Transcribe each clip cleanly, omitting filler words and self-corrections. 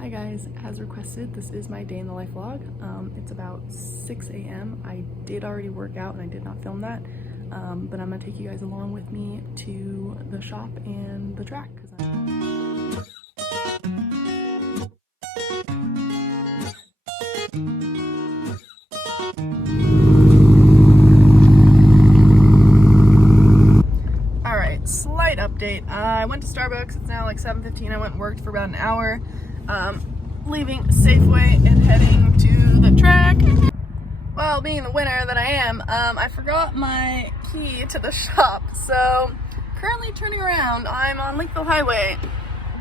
Hi guys, as requested, this is my day in the life vlog. It's about 6 a.m. I did already work out and I did not film that, but I'm gonna take you guys along with me to the shop and the track. Alright, slight update. I went to Starbucks. It's now like 7:15. I went and worked for about an hour. Leaving Safeway and heading to the track. Well, being the winner that I am, I forgot my key to the shop, so currently turning around. I'm on Lakeville Highway,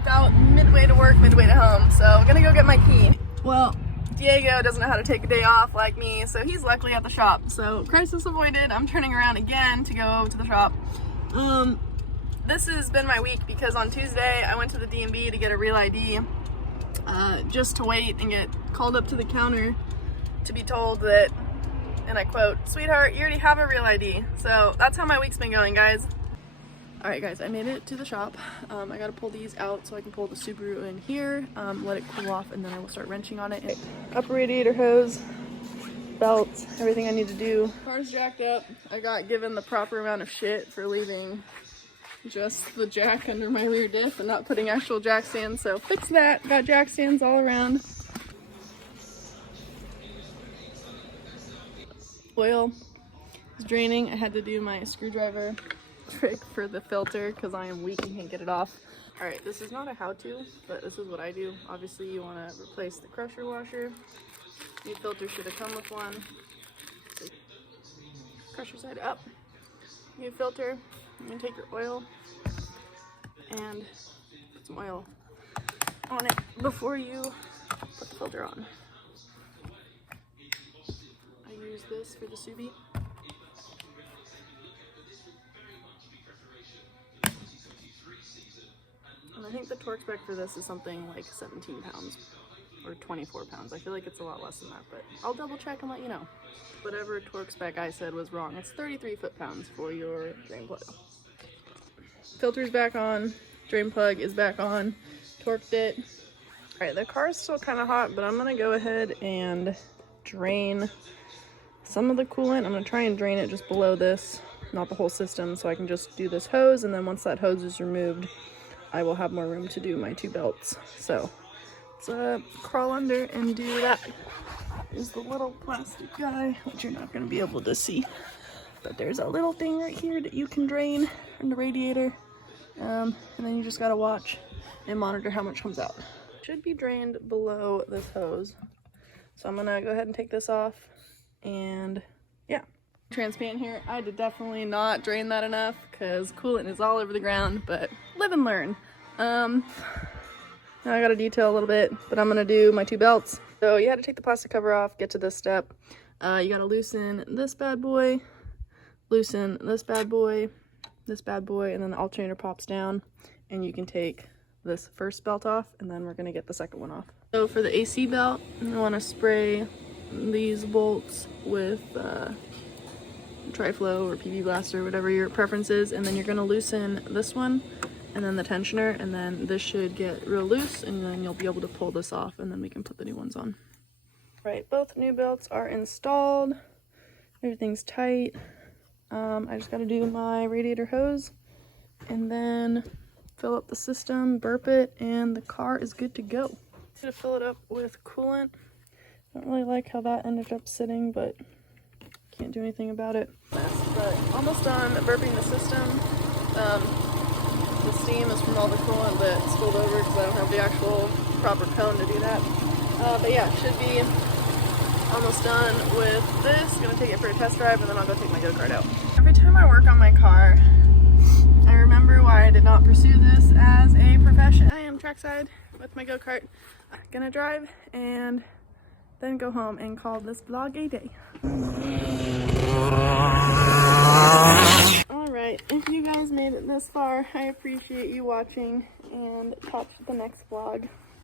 about midway to work, midway to home, so I'm gonna go get my key. Well, Diego doesn't know how to take a day off like me, so he's luckily at the shop. So crisis avoided. I'm turning around again to go to the shop. This has been my week because on Tuesday I went to the DMV to get a real ID. Just to wait and get called up to the counter to be told that, and I quote, "Sweetheart, you already have a real ID." So that's how my week's been going, guys. Alright guys, I made it to the shop. I gotta pull these out so I can pull the Subaru in here, let it cool off, and then I will start wrenching on it. Upper radiator hose, belts, everything I need to do. Car's jacked up. I got given the proper amount of shit for leaving just the jack under my rear diff and not putting actual jack stands, so fix that. Got jack stands all around. Oil is draining. I had to do my screwdriver trick for the filter because I am weak and can't get it off. Alright, this is not a how-to, but this is what I do. Obviously you want to replace the crusher washer. New filter should have come with one. Crusher side up. New filter. You're going to take your oil and put some oil on it before you put the filter on. I use this for the Subie. And I think the torque spec for this is something like 17 pounds or 24 pounds. I feel like it's a lot less than that, but I'll double check and let you know. Whatever torque spec I said was wrong. It's 33 foot-pounds for your drain plug. Filter's back on, drain plug is back on, torqued it. Alright, the car is still kind of hot, but I'm going to go ahead and drain some of the coolant. I'm going to try and drain it just below this, not the whole system, so I can just do this hose, and then once that hose is removed, I will have more room to do my two belts. So let's crawl under and do that. Is the little plastic guy, which you're not going to be able to see, but there's a little thing right here that you can drain from the radiator, and then you just got to watch and monitor how much comes out. Should be drained below this hose, so I'm gonna go ahead and take this off, and yeah. Transparent here. I did definitely not drain that enough because coolant is all over the ground, but live and learn. Now I gotta detail a little bit, but I'm gonna do my two belts. So you had to take the plastic cover off, get to this step. You gotta loosen this bad boy, loosen this bad boy, and then the alternator pops down, and you can take this first belt off, and then we're gonna get the second one off. So for the AC belt, you wanna spray these bolts with Tri-Flow or PV Blaster, whatever your preference is, and then you're gonna loosen this one, and then the tensioner, and then this should get real loose, and then you'll be able to pull this off, and then we can put the new ones on. Right, both new belts are installed. Everything's tight. I just gotta do my radiator hose, and then fill up the system, burp it, and the car is good to go. I'm gonna fill it up with coolant. Don't really like how that ended up sitting, but can't do anything about it. But almost done burping the system. The steam is from all the coolant that spilled over because I don't have the actual proper cone to do that. But yeah, should be almost done with this. Gonna take it for a test drive, and then I'll go take my go-kart out. Every time I work on my car, I remember why I did not pursue this as a profession. I am trackside with my go-kart. Gonna drive and then go home and call this vlog a day. Alright, if you guys made it this far, I appreciate you watching, and catch the next vlog.